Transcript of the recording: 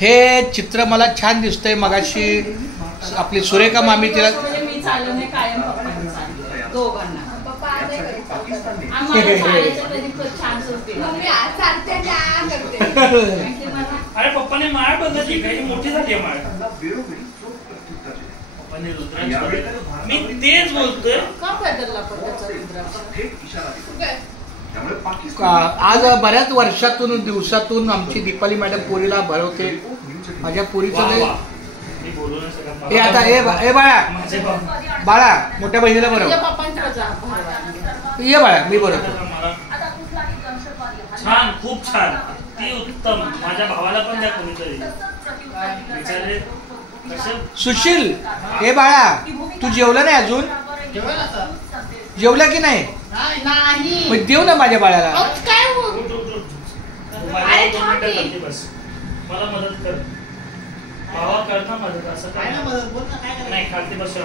हे चित्र मला छान दिसतंय. मगाशी आपली सुरेखा मामी तिला अरे पप्पाने माळ बदलली काही मोठी झाली माळ. मी तेच बोलतोय आज बऱ्याच वर्षातून दिवसातून आमची दीपाली मॅडम पोरीला भरवते. माझ्या पोरीचं हे आता हे बाळा मोठ्या बहिणीला बरोबर ये बाळा मी बरोबर. छान खूप छान ती उत्तम. माझ्या भावाला पण द्या कोणीतरी. सुशील हे बाळा तू जेवला नाही अजून? जेवला की नाही? मग देऊ ना माझ्या बाळाला. मला मदत कर भावा कर ना मदत. असं काय नाही खालती बस.